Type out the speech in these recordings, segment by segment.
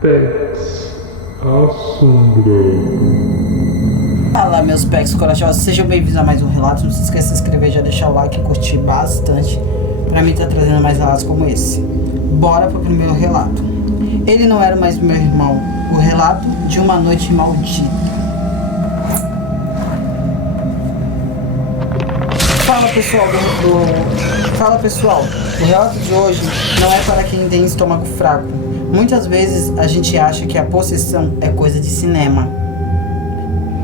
Pets assombrando. Fala, meus pets corajosos, sejam bem-vindos a mais um relato. Não se esqueça de se inscrever, já deixar o like e curtir bastante pra mim estar trazendo mais relatos como esse. Bora pro primeiro relato. Ele não era mais meu irmão. O relato de uma noite maldita. Fala pessoal, o relato de hoje não é para quem tem estômago fraco. Muitas vezes a gente acha que a possessão é coisa de cinema,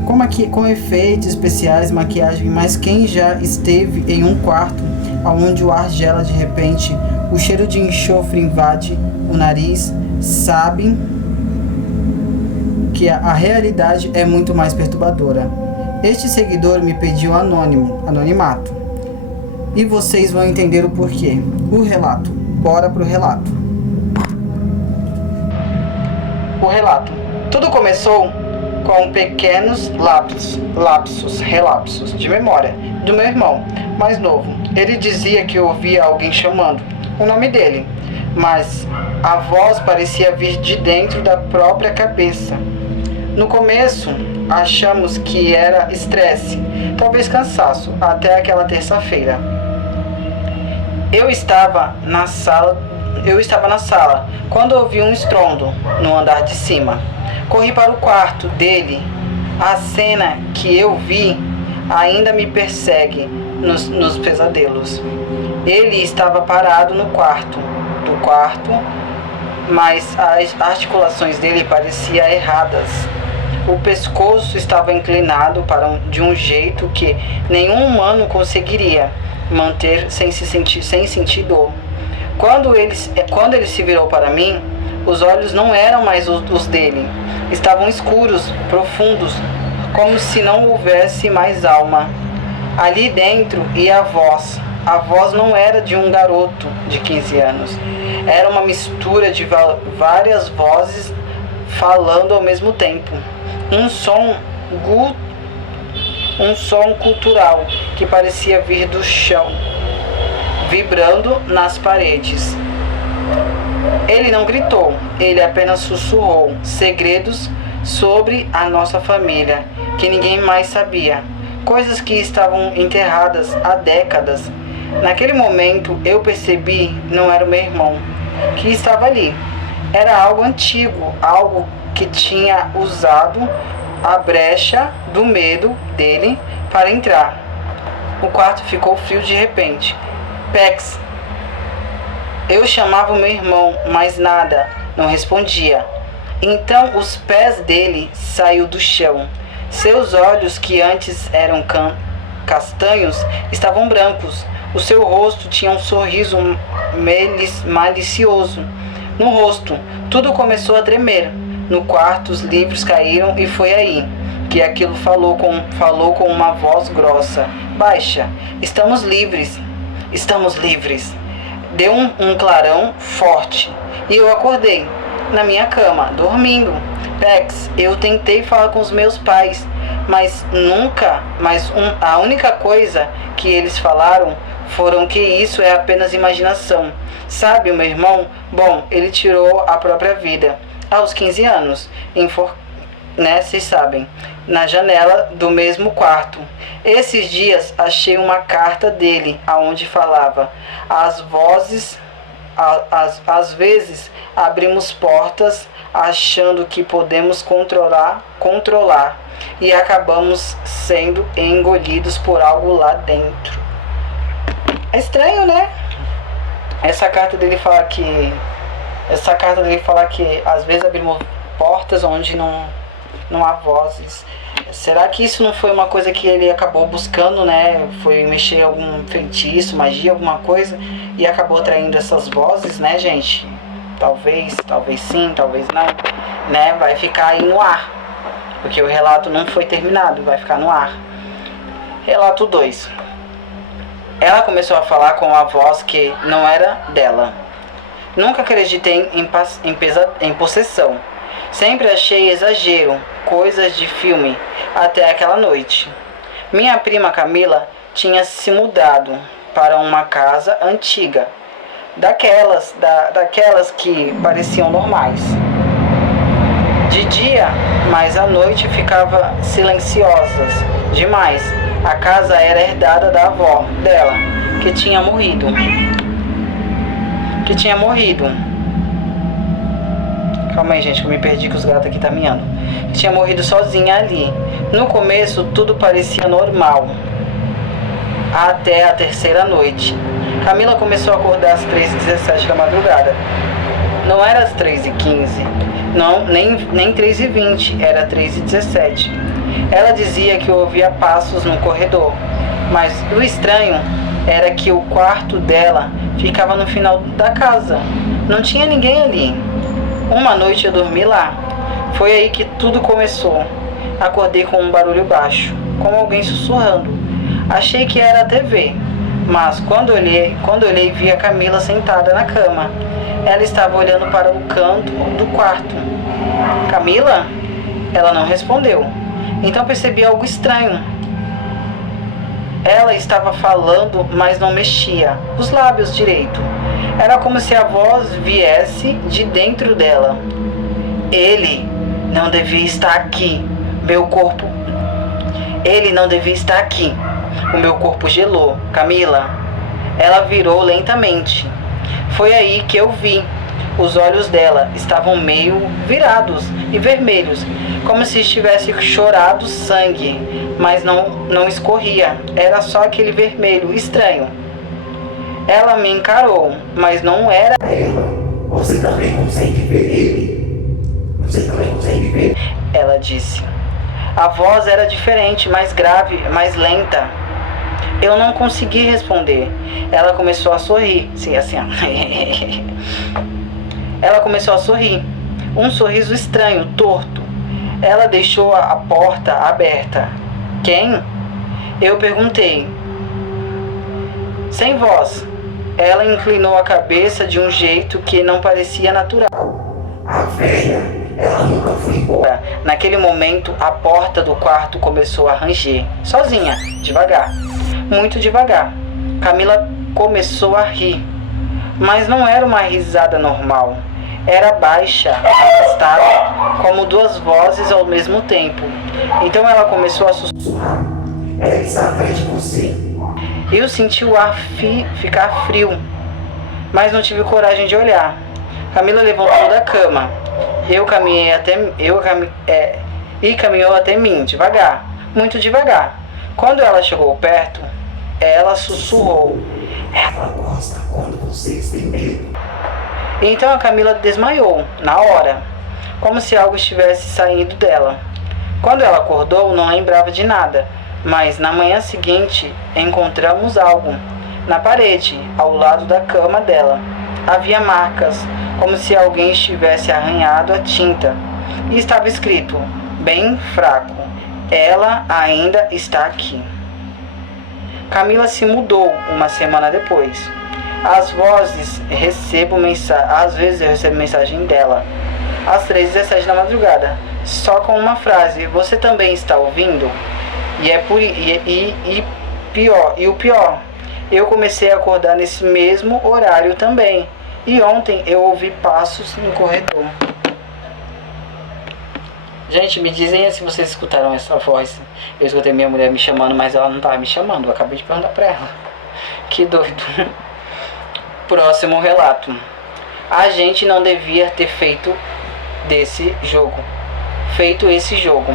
como aqui, com efeitos especiais, maquiagem, mas quem já esteve em um quarto onde o ar gela de repente, o cheiro de enxofre invade o nariz, sabe que a realidade é muito mais perturbadora. Este seguidor me pediu anonimato. E vocês vão entender o porquê. O relato. Bora pro relato. O relato. Tudo começou com pequenos relapsos de memória do meu irmão mais novo. Ele dizia que ouvia alguém chamando o nome dele, mas a voz parecia vir de dentro da própria cabeça. No começo, achamos que era estresse, talvez cansaço, até aquela terça-feira. Eu estava na sala quando ouvi um estrondo no andar de cima. Corri para o quarto dele. A cena que eu vi ainda me persegue nos pesadelos. Ele estava parado no quarto, mas as articulações dele pareciam erradas. O pescoço estava inclinado de um jeito que nenhum humano conseguiria manter sem sentir dor. Quando ele se virou para mim, os olhos não eram mais os dele. Estavam escuros, profundos, como se não houvesse mais alma. Ali dentro ia a voz. A voz não era de um garoto de 15 anos. Era uma mistura de várias vozes falando ao mesmo tempo. Um som cultural que parecia vir do chão, vibrando nas paredes. Ele não gritou, ele apenas sussurrou segredos sobre a nossa família, que ninguém mais sabia, coisas que estavam enterradas há décadas. Naquele momento eu percebi não era o meu irmão que estava ali, era algo antigo, algo que tinha usado a brecha do medo dele para entrar. O quarto ficou frio de repente. Pex. Eu chamava o meu irmão, mas nada, não respondia. Então os pés dele saíram do chão. Seus olhos, que antes eram castanhos, estavam brancos. O seu rosto tinha um sorriso malicioso. No rosto, tudo começou a tremer. No quarto, os livros caíram e foi aí que aquilo falou com uma voz grossa, baixa. Estamos livres. Estamos livres. Deu um clarão forte e eu acordei na minha cama, dormindo. Pex, eu tentei falar com os meus pais, mas a única coisa que eles falaram foram que isso é apenas imaginação. Sabe, o meu irmão? Bom, ele tirou a própria vida aos 15 anos, vocês sabem, na janela do mesmo quarto. Esses dias achei uma carta dele, aonde falava: às vezes abrimos portas achando que podemos controlar e acabamos sendo engolidos por algo lá dentro. É estranho, né? Essa carta dele fala que às vezes abrimos portas onde não há vozes. Será que isso não foi uma coisa que ele acabou buscando, né? Foi mexer algum feitiço, magia, alguma coisa, e acabou atraindo essas vozes, né, gente? Talvez sim, talvez não, né? Vai ficar aí no ar, porque o relato não foi terminado, vai ficar no ar. Relato 2. Ela começou a falar com uma voz que não era dela. Nunca acreditei em possessão. Sempre achei exagero, coisas de filme, até aquela noite. Minha prima Camila tinha se mudado para uma casa antiga, daquelas que pareciam normais. de dia, mas à noite ficava silenciosas demais. A casa era herdada da avó dela, que tinha morrido. Calma aí, gente, que eu me perdi, que os gatos aqui tá miando. Que tinha morrido sozinha ali. No começo, tudo parecia normal. Até a terceira noite. Camila começou a acordar às 3h17 da madrugada. Não era às 3h15, não, nem 3h20, era 3h17. Ela dizia que ouvia passos no corredor, mas o estranho era que o quarto dela ficava no final da casa. Não tinha ninguém ali. Uma noite eu dormi lá. Foi aí que tudo começou. Acordei com um barulho baixo, como alguém sussurrando. Achei que era a TV, mas quando olhei vi a Camila sentada na cama. Ela estava olhando para o canto do quarto. Camila? Ela não respondeu. Então percebi algo estranho. Ela estava falando, mas não mexia os lábios direito. Era como se a voz viesse de dentro dela. Ele não devia estar aqui. Ele não devia estar aqui. O meu corpo gelou. Camila. Ela virou lentamente. Foi aí que eu vi. Os olhos dela estavam meio virados e vermelhos, como se estivesse chorado sangue, mas não escorria. Era só aquele vermelho estranho. Ela me encarou, mas não era ela. Você também consegue ver ele? Você também consegue ver? Ela disse. A voz era diferente, mais grave, mais lenta. Eu não consegui responder. Ela começou a sorrir. Sim, assim, ó. Ela começou a sorrir. Um sorriso estranho, torto. Ela deixou a porta aberta. Quem? Eu perguntei. Sem voz. Ela inclinou a cabeça de um jeito que não parecia natural. A velha, ela nunca foi embora. Naquele momento, a porta do quarto começou a ranger. Sozinha, devagar. Muito devagar. Camila começou a rir. Mas não era uma risada normal. Era baixa, afastada, como duas vozes ao mesmo tempo. Então ela começou a sussurrar. Ela está atrás de você. Eu senti o ar ficar frio, mas não tive coragem de olhar. Camila levantou da cama. Caminhou até mim, devagar, muito devagar. Quando ela chegou perto, ela sussurrou. Ela gosta quando vocês têm medo. Então a Camila desmaiou, na hora, como se algo estivesse saindo dela. Quando ela acordou, não lembrava de nada, mas na manhã seguinte encontramos algo na parede, ao lado da cama dela. Havia marcas, como se alguém estivesse arranhado a tinta, e estava escrito, bem fraco, ela ainda está aqui. Camila se mudou uma semana depois. Às vezes eu recebo mensagem dela, às 3h17 da madrugada, só com uma frase, você também está ouvindo? E o pior, eu comecei a acordar nesse mesmo horário também. E ontem eu ouvi passos no corredor. Gente, me dizem se vocês escutaram essa voz. Eu escutei minha mulher me chamando, mas ela não estava me chamando. Eu acabei de perguntar pra ela. Que doido. Próximo relato. A gente não devia ter feito esse jogo.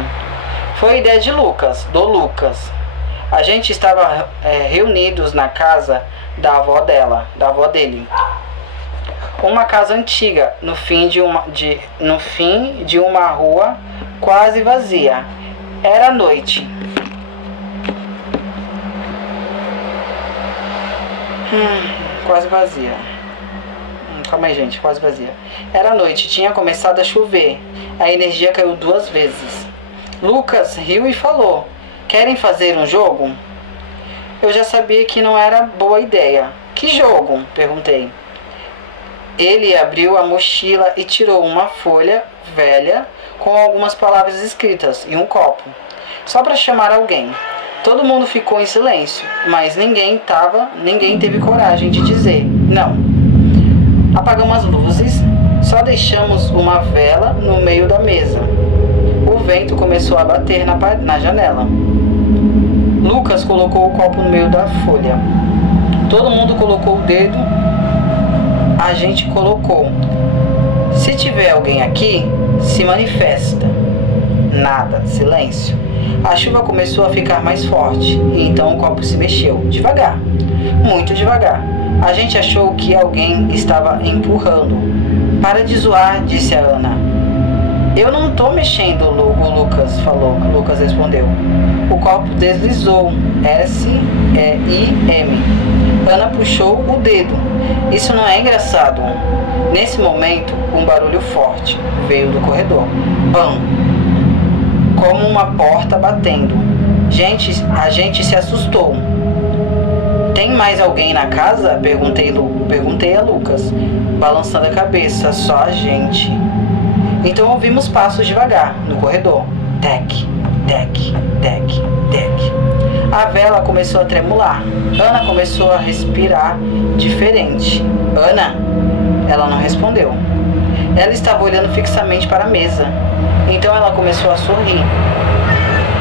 Foi ideia de Lucas, do Lucas. A gente estava reunidos na casa da avó dele. Uma casa antiga, no fim de uma rua quase vazia. Era noite. Quase vazia. Calma aí, gente, quase vazia. Era noite, tinha começado a chover. A energia caiu 2 vezes. Lucas riu e falou: querem fazer um jogo? Eu já sabia que não era boa ideia. Que jogo? Perguntei. Ele abriu a mochila e tirou uma folha velha com algumas palavras escritas e um copo, só para chamar alguém. Todo mundo ficou em silêncio, mas ninguém teve coragem de dizer não. Apagamos as luzes, Só deixamos uma vela no meio da mesa. O vento começou a bater na janela. Lucas colocou o copo no meio da folha. Todo mundo colocou o dedo. A gente colocou. Se tiver alguém aqui, se manifesta. Nada, silêncio. A chuva começou a ficar mais forte e então o copo se mexeu, devagar, muito devagar. A gente achou que alguém estava empurrando. Para de zoar, disse a Ana. Eu não tô mexendo, o Lucas falou. Lucas respondeu. O copo deslizou. S-E-I-M. Ana puxou o dedo. Isso não é engraçado. Nesse momento, um barulho forte veio do corredor. Bam! Como uma porta batendo. A gente se assustou. Tem mais alguém na casa? Perguntei a Lucas, balançando a cabeça. Só a gente. Então ouvimos passos devagar no corredor. Tec, tec, tec, tec. A vela começou a tremular. Ana começou a respirar diferente. Ana? Ela não respondeu. Ela estava olhando fixamente para a mesa. Então ela começou a sorrir.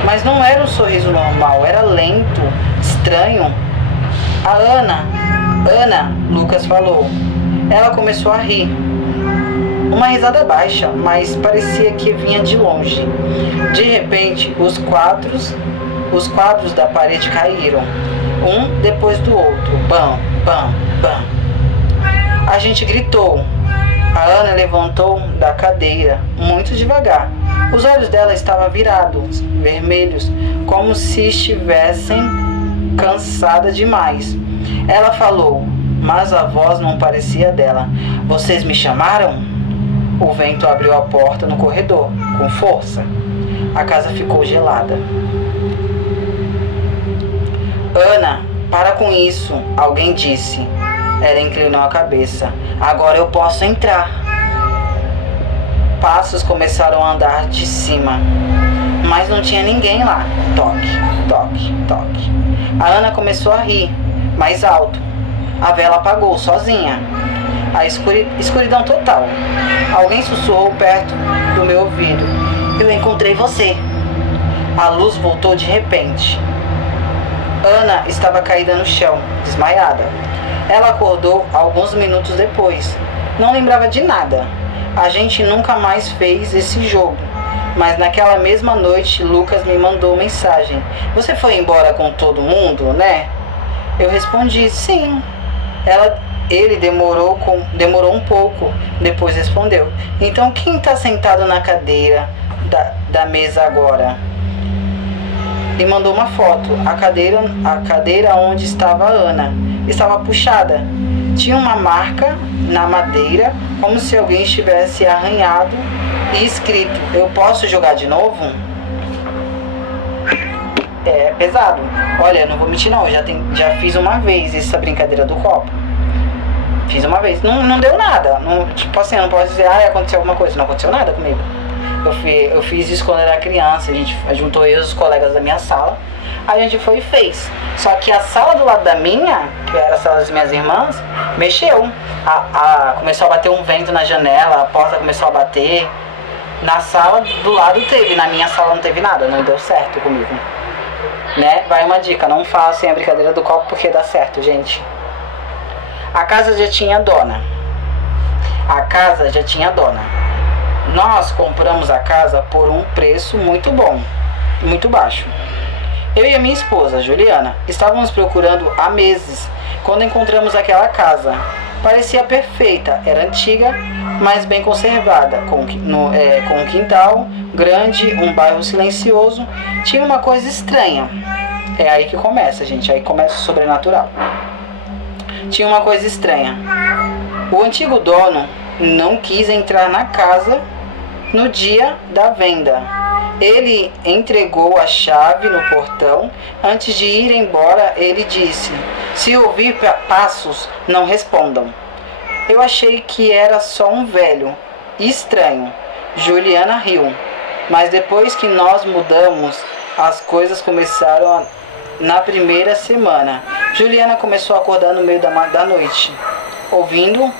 Mas não era um sorriso normal, era lento, estranho. A Ana, Lucas falou. Ela começou a rir. Uma risada baixa, mas parecia que vinha de longe. De repente, os quadros da parede caíram, um depois do outro. Bam, bam, bam. A gente gritou. A Ana levantou da cadeira, muito devagar. Os olhos dela estavam virados, vermelhos, como se estivessem cansada demais. Ela falou, mas a voz não parecia dela. Vocês me chamaram? O vento abriu a porta no corredor, com força. A casa ficou gelada. Ana, para com isso, alguém disse. Ela inclinou a cabeça. Agora eu posso entrar. Passos começaram a andar de cima, mas não tinha ninguém lá. Toque, toque, toque. A Ana começou a rir, mais alto. A vela apagou sozinha. A escuridão total. Alguém sussurrou perto do meu ouvido. Eu encontrei você. A luz voltou de repente. Ana estava caída no chão, desmaiada. Ela acordou alguns minutos depois. Não lembrava de nada. A gente nunca mais fez esse jogo. Mas naquela mesma noite, Lucas me mandou mensagem. Você foi embora com todo mundo, né? Eu respondi, sim. Ele demorou um pouco, depois respondeu. Então quem está sentado na cadeira da mesa agora? E mandou uma foto. A cadeira onde estava a Ana estava puxada. Tinha uma marca na madeira, como se alguém estivesse arranhado e escrito, eu posso jogar de novo? É pesado. Olha, não vou mentir não, já fiz uma vez essa brincadeira do copo. Fiz uma vez. Não deu nada. Não, tipo assim, eu não posso dizer, aconteceu alguma coisa. Não aconteceu nada comigo. Eu fiz isso quando era criança. A gente juntou eu e os colegas da minha sala. A gente foi e fez. Só que a sala do lado da minha, que era a sala das minhas irmãs, mexeu. Começou a bater um vento na janela, a porta começou a bater. Na sala do lado teve, na minha sala não teve nada, não deu certo comigo. Né? Vai uma dica, não façam a brincadeira do copo porque dá certo, gente. A casa já tinha dona. Nós compramos a casa por um preço muito bom, muito baixo. Eu e a minha esposa, Juliana, estávamos procurando há meses quando encontramos aquela casa. Parecia perfeita, era antiga, mas bem conservada, com um quintal grande, um bairro silencioso. Tinha uma coisa estranha. É aí que começa, gente, aí começa o sobrenatural. Tinha uma coisa estranha. O antigo dono não quis entrar na casa no dia da venda. Ele entregou a chave no portão. Antes de ir embora, ele disse, se ouvir passos, não respondam. Eu achei que era só um velho. Estranho. Juliana riu. Mas depois que nós mudamos, as coisas começaram na primeira semana. Juliana começou a acordar no meio da noite. Ouvindo?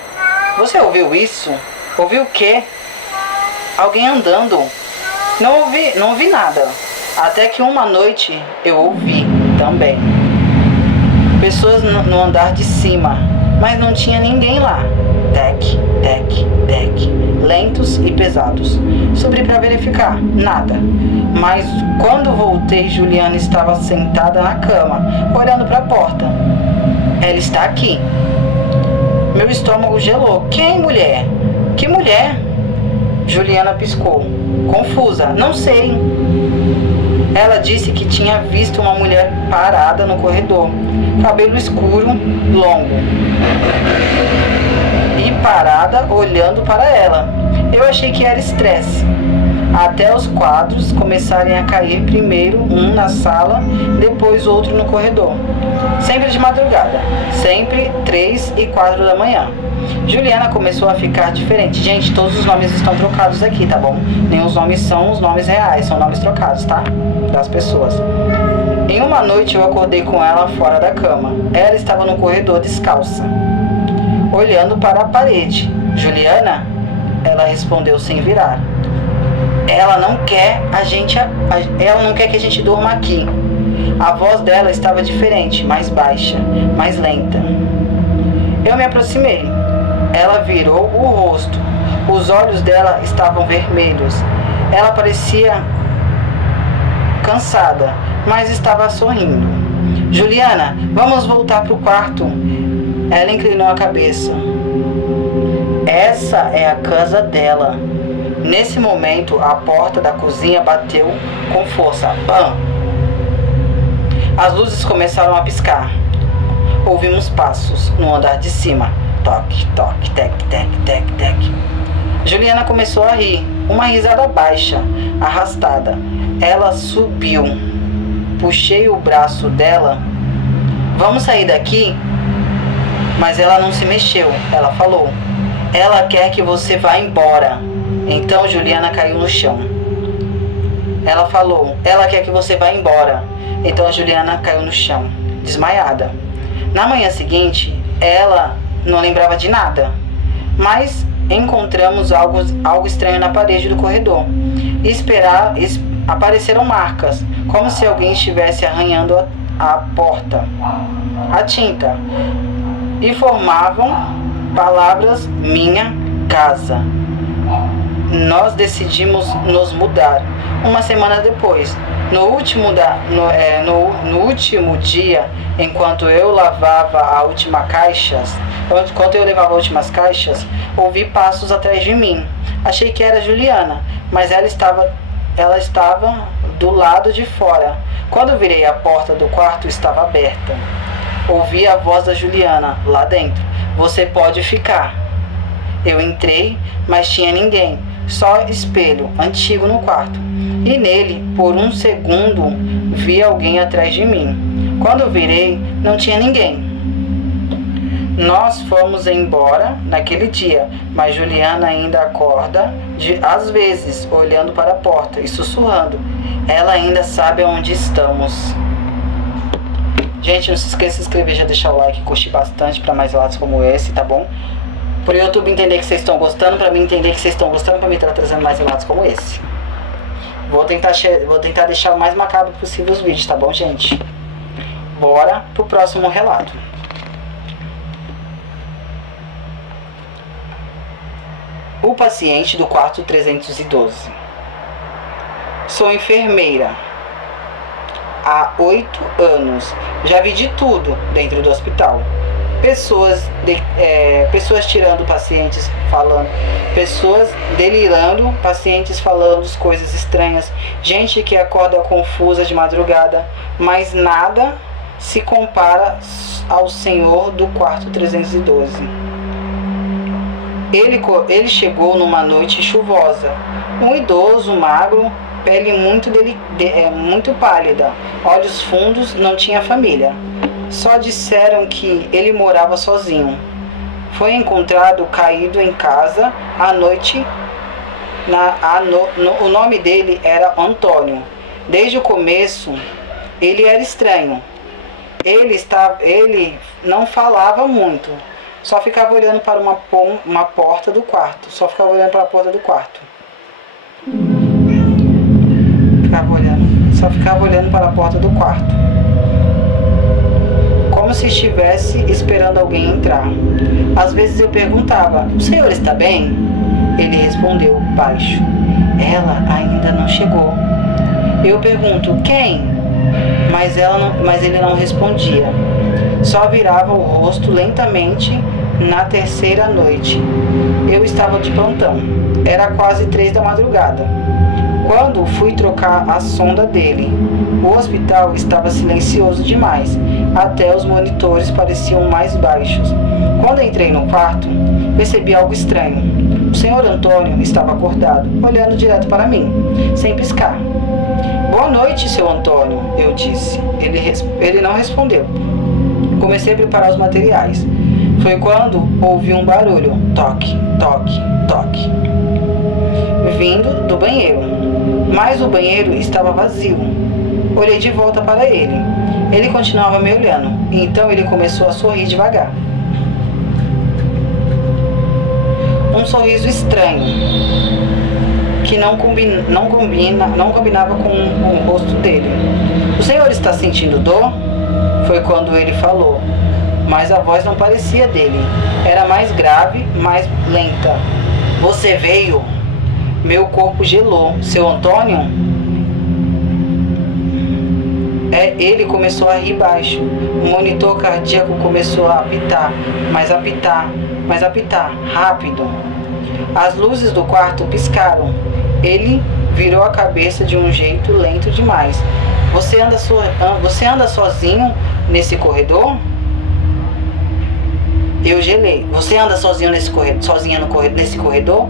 Você ouviu isso? Ouvi o quê? Alguém andando. Não ouvi nada. Até que uma noite eu ouvi também. Pessoas no andar de cima, mas não tinha ninguém lá. Tec, tec, tec. Lentos e pesados. Subi para verificar. Nada. Mas quando voltei, Juliana estava sentada na cama, olhando para a porta. Ela está aqui. Meu estômago gelou. Quem, mulher? Que mulher? Juliana piscou, confusa. Não sei. Ela disse que tinha visto uma mulher parada no corredor, cabelo escuro, longo, e parada olhando para ela. Eu achei que era estresse. Até os quadros começarem a cair, primeiro um na sala, depois outro no corredor. Sempre de madrugada, sempre 3 e 4 da manhã. Juliana começou a ficar diferente. Gente, todos os nomes estão trocados aqui, tá bom? Nem os nomes são os nomes reais, são nomes trocados, tá? Das pessoas. Em uma noite eu acordei com ela fora da cama. Ela estava no corredor descalça, olhando para a parede. Juliana? Ela respondeu sem virar. Ela não quer que a gente durma aqui. A voz dela estava diferente, mais baixa, mais lenta. Eu me aproximei. Ela virou o rosto. Os olhos dela estavam vermelhos. Ela parecia cansada, mas estava sorrindo. Juliana, vamos voltar para o quarto. Ela inclinou a cabeça. Essa é a casa dela. Nesse momento, a porta da cozinha bateu com força. Bam! As luzes começaram a piscar. Ouvimos passos no andar de cima. Toque, toque, tec, tec, tec, tec. Juliana começou a rir. Uma risada baixa, arrastada. Ela subiu. Puxei o braço dela. Vamos sair daqui? Mas ela não se mexeu. Ela falou. Ela quer que você vá embora. Então Juliana caiu no chão. Ela falou. Ela quer que você vá embora. Então a Juliana caiu no chão, desmaiada. Na manhã seguinte, ela não lembrava de nada. Mas encontramos algo estranho na parede do corredor. Apareceram marcas, como se alguém estivesse arranhando a porta, a tinta. E formavam palavras minha casa. Nós decidimos nos mudar. Uma semana depois, no último dia, enquanto eu levava últimas caixas, ouvi passos atrás de mim. Achei que era Juliana, mas ela estava do lado de fora. Quando virei a porta do quarto, estava aberta. Ouvi a voz da Juliana lá dentro. Você pode ficar. Eu entrei, mas tinha ninguém. Só espelho antigo no quarto. E nele, por um segundo, vi alguém atrás de mim. Quando virei, não tinha ninguém. Nós fomos embora naquele dia, mas Juliana ainda acorda, às vezes, olhando para a porta e sussurrando. Ela ainda sabe onde estamos. Gente, não se esqueça de se inscrever, já deixar o like, curtir bastante para mais relatos como esse, tá bom? Pro YouTube entender que vocês estão gostando, pra mim entender que vocês estão gostando, pra mim estar trazendo mais relatos como esse. Vou tentar deixar o mais macabro possível os vídeos, tá bom, gente? Bora pro próximo relato. O paciente do quarto 312. Sou enfermeira há 8 anos. Já vi de tudo dentro do hospital. Pessoas tirando pacientes, falando, pessoas delirando, pacientes falando coisas estranhas, gente que acorda confusa de madrugada, mas nada se compara ao senhor do quarto 312. Ele chegou numa noite chuvosa, um idoso, magro, pele muito pálida, olhos fundos, não tinha família. Só disseram que ele morava sozinho. Foi encontrado caído em casa à noite. O nome dele era Antônio. Desde o começo, ele era estranho. Ele não falava muito, Só ficava olhando para uma porta do quarto. Só ficava olhando para a porta do quarto. Só ficava olhando para a porta do quarto. Como se estivesse esperando alguém entrar. Às vezes eu perguntava: o senhor está bem? Ele respondeu baixo: ela ainda não chegou. Eu pergunto: quem? Mas ele não respondia. Só virava o rosto lentamente. Na terceira noite, eu estava de plantão. Era quase 3 da madrugada. Quando fui trocar a sonda dele, o hospital estava silencioso demais. Até os monitores pareciam mais baixos. Quando entrei no quarto, percebi algo estranho. O senhor Antônio estava acordado, olhando direto para mim, sem piscar. Boa noite, seu Antônio, eu disse. Ele não respondeu. Comecei a preparar os materiais. Foi quando ouvi um barulho, toque, toque, toque, vindo do banheiro. Mas o banheiro estava vazio. Olhei de volta para ele. Ele continuava me olhando. Então ele começou a sorrir devagar. Um sorriso estranho, que não combinava com o rosto dele. O senhor está sentindo dor? Foi quando ele falou. Mas a voz não parecia dele. Era mais grave, mais lenta. Você veio? Meu corpo gelou. Seu Antônio? Ele começou a rir baixo. O monitor cardíaco começou a apitar, mas apitar, rápido. As luzes do quarto piscaram. Ele virou a cabeça de um jeito lento demais. Você anda sozinho nesse corredor? Eu gelei. Você anda sozinha nesse corredor?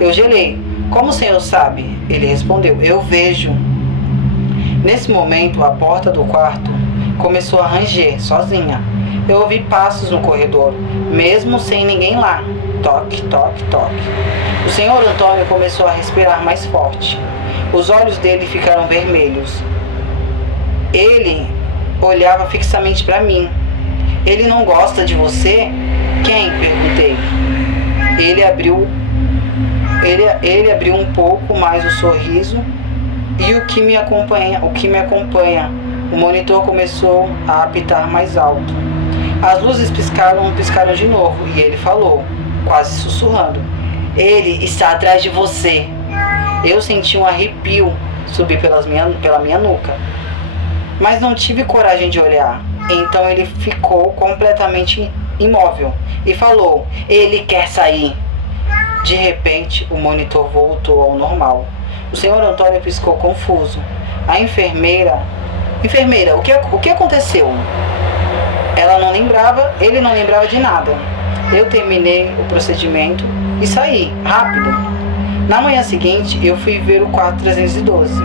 Eu gelei. Como o senhor sabe? Ele respondeu. Eu vejo. Nesse momento, a porta do quarto começou a ranger sozinha. Eu ouvi passos no corredor, mesmo sem ninguém lá. Toque, toque, toque. O senhor Antônio começou a respirar mais forte. Os olhos dele ficaram vermelhos. Ele olhava fixamente para mim. Ele não gosta de você? Quem? Perguntei. Ele abriu um pouco mais o sorriso e o que me acompanha, o monitor começou a apitar mais alto. As luzes piscaram de novo e ele falou, quase sussurrando: ele está atrás de você. Eu senti um arrepio subir pela minha nuca, mas não tive coragem de olhar. Então ele ficou completamente imóvel e falou: ele quer sair. De repente, o monitor voltou ao normal. O senhor Antônio piscou confuso. A enfermeira, o que aconteceu? Ele não lembrava de nada. Eu terminei o procedimento e saí, rápido. Na manhã seguinte, eu fui ver o quarto 312.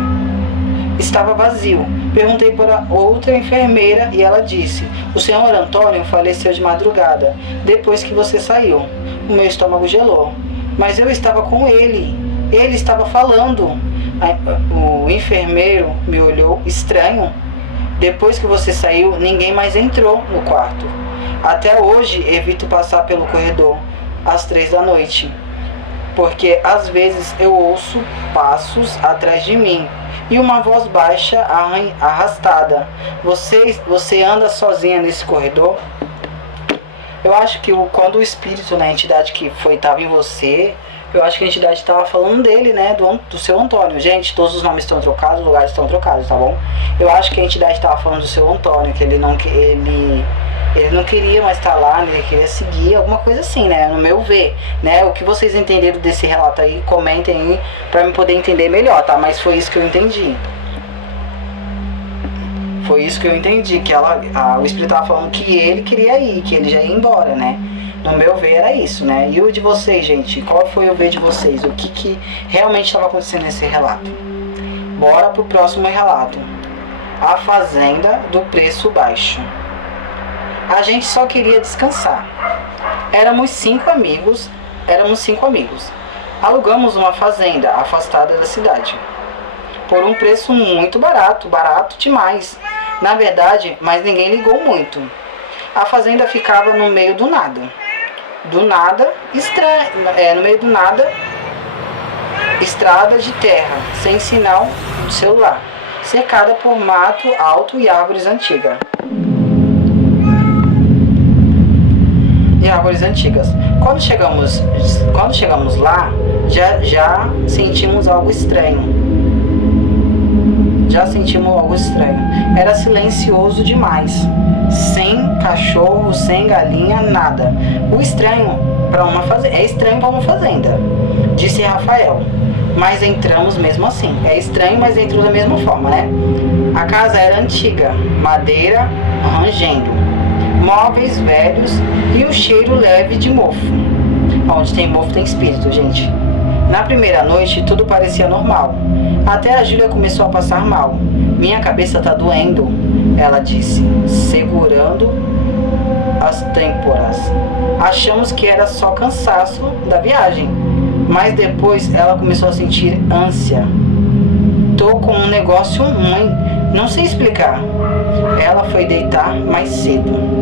Estava vazio. Perguntei para outra enfermeira e ela disse: o senhor Antônio faleceu de madrugada, depois que você saiu. O meu estômago gelou. Mas eu estava com ele. Ele estava falando. O enfermeiro me olhou estranho. Depois que você saiu, ninguém mais entrou no quarto. Até hoje, evito passar pelo corredor às 3 da noite. Porque às vezes eu ouço passos atrás de mim e uma voz baixa arrastada. Você anda sozinha nesse corredor? Eu acho que quando o espírito, né, a entidade que estava em você, eu acho que a entidade estava falando dele, né, do seu Antônio. Gente, todos os nomes estão trocados, os lugares estão trocados, tá bom? Eu acho que a entidade estava falando do seu Antônio, que ele não queria mais estar lá, né, ele queria seguir, alguma coisa assim, né, no meu ver, né? O que vocês entenderam desse relato aí, comentem aí, pra eu poder entender melhor, tá? Mas foi isso que eu entendi. Foi isso que eu entendi, que o espírito estava falando que ele queria ir, que ele já ia embora, né? No meu ver era isso, né? E o de vocês, gente? Qual foi o ver de vocês? O que realmente estava acontecendo nesse relato? Bora pro próximo relato. A Fazenda do Preço Baixo. A gente só queria descansar. Éramos cinco amigos. Alugamos uma fazenda afastada da cidade. Por um preço muito barato demais. Na verdade, mas ninguém ligou muito. A fazenda ficava no meio do nada. do nada, no meio do nada, estrada de terra, sem sinal de celular, cercada por mato alto e árvores antigas. Quando chegamos lá, já sentimos algo estranho. Era silencioso demais. Sem cachorro, sem galinha, nada. É estranho para uma fazenda, disse Rafael. Mas entramos mesmo assim. É estranho, mas entrou da mesma forma, né? A casa era antiga, madeira rangendo, móveis velhos e um cheiro leve de mofo. Onde tem mofo tem espírito, gente. Na primeira noite tudo parecia normal. Até a Júlia começou a passar mal. Minha cabeça tá doendo, ela disse, segurando as têmporas. Achamos que era só cansaço da viagem, mas depois ela começou a sentir ânsia. Tô com um negócio ruim, não sei explicar. Ela foi deitar mais cedo.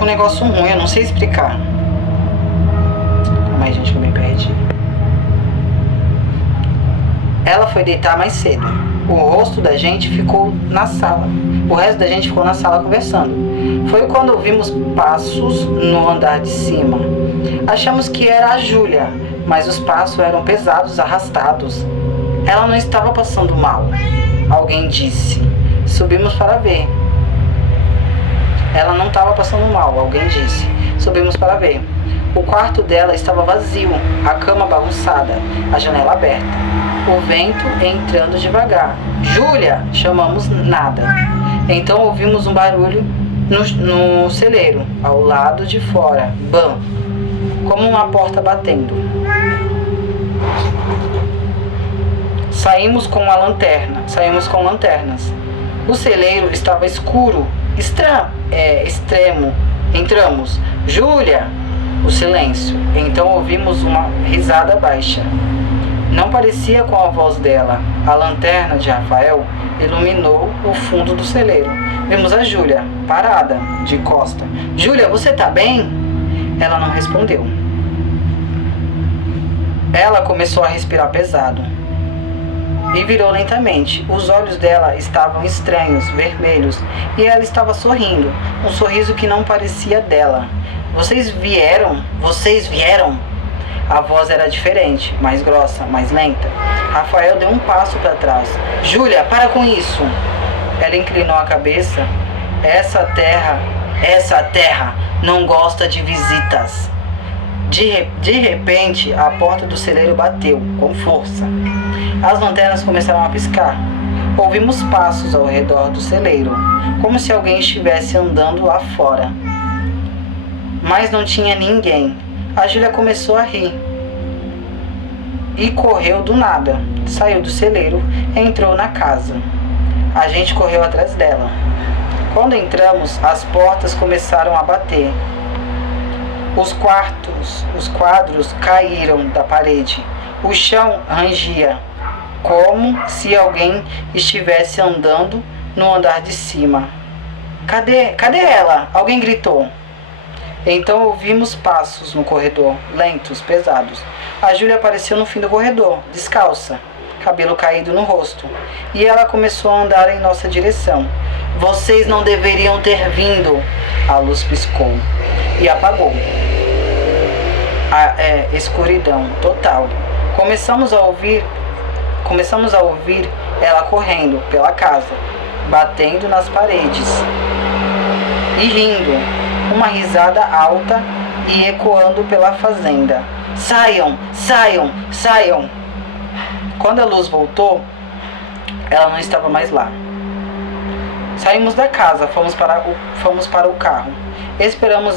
Negócio ruim, eu não sei explicar. Mas, gente, eu me perdi. Ela foi deitar mais cedo. O resto da gente ficou na sala conversando. Foi quando ouvimos passos no andar de cima. Achamos que era a Júlia, mas os passos eram pesados, arrastados. Ela não estava passando mal, alguém disse. Subimos para ver. Ela não estava passando mal, alguém disse. Subimos para ver. O quarto dela estava vazio, a cama bagunçada, a janela aberta. O vento entrando devagar. Júlia! Chamamos nada. Então ouvimos um barulho no celeiro, ao lado de fora. Bam! Como uma porta batendo. Saímos com lanternas. O celeiro estava escuro. Extremo. Entramos. Júlia! O silêncio. Então ouvimos uma risada baixa. Não parecia com a voz dela. A lanterna de Rafael iluminou o fundo do celeiro. Vimos a Júlia, parada, de costa. Júlia, você tá bem? Ela não respondeu. Ela começou a respirar pesado. E virou lentamente. Os olhos dela estavam estranhos, vermelhos, e ela estava sorrindo, um sorriso que não parecia dela. Vocês vieram? A voz era diferente, mais grossa, mais lenta. Rafael deu um passo para trás. Júlia, para com isso! Ela inclinou a cabeça. Essa terra não gosta de visitas. De repente, a porta do celeiro bateu, com força. As lanternas começaram a piscar. Ouvimos passos ao redor do celeiro, como se alguém estivesse andando lá fora. Mas não tinha ninguém. A Júlia começou a rir. E correu do nada. Saiu do celeiro e entrou na casa. A gente correu atrás dela. Quando entramos, as portas começaram a bater. Os quadros caíram da parede. O chão rangia, como se alguém estivesse andando no andar de cima. Cadê ela? Alguém gritou. Então ouvimos passos no corredor, lentos, pesados. A Júlia apareceu no fim do corredor, descalça, cabelo caído no rosto. E ela começou a andar em nossa direção. Vocês não deveriam ter vindo. A luz piscou e apagou. Escuridão total. Começamos a ouvir ela correndo pela casa, batendo nas paredes e rindo. Uma risada alta e ecoando pela fazenda. Saiam, saiam, saiam! Quando a luz voltou, ela não estava mais lá. Saímos da casa, fomos para o carro. Esperamos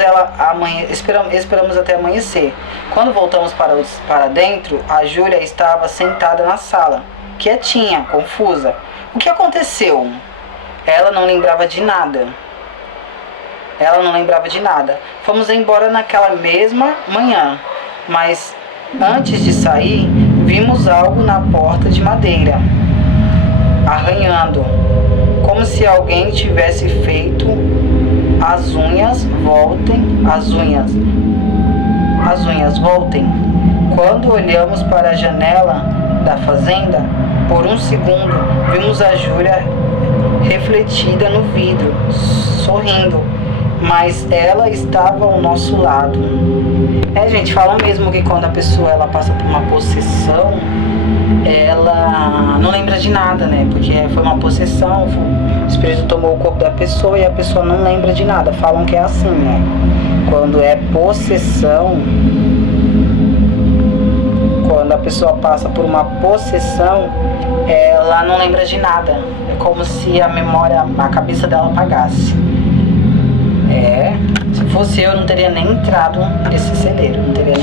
até amanhecer. Quando voltamos para dentro, a Júlia estava sentada na sala, quietinha, confusa. O que aconteceu? Ela não lembrava de nada. Ela não lembrava de nada. Fomos embora naquela mesma manhã, mas antes de sair, vimos algo na porta de madeira, arranhando, como se alguém tivesse feito as unhas voltem. Quando olhamos para a janela da fazenda, por um segundo, vimos a Júlia refletida no vidro, sorrindo, mas ela estava ao nosso lado. Gente, falam mesmo que quando a pessoa ela passa por uma possessão, ela não lembra de nada, né? Porque foi uma possessão, o espírito tomou o corpo da pessoa e a pessoa não lembra de nada. Falam que é assim, né? Quando é possessão, quando a pessoa passa por uma possessão, ela não lembra de nada. É como se a memória, a cabeça dela apagasse. Se fosse eu não teria nem entrado nesse celeiro, não teria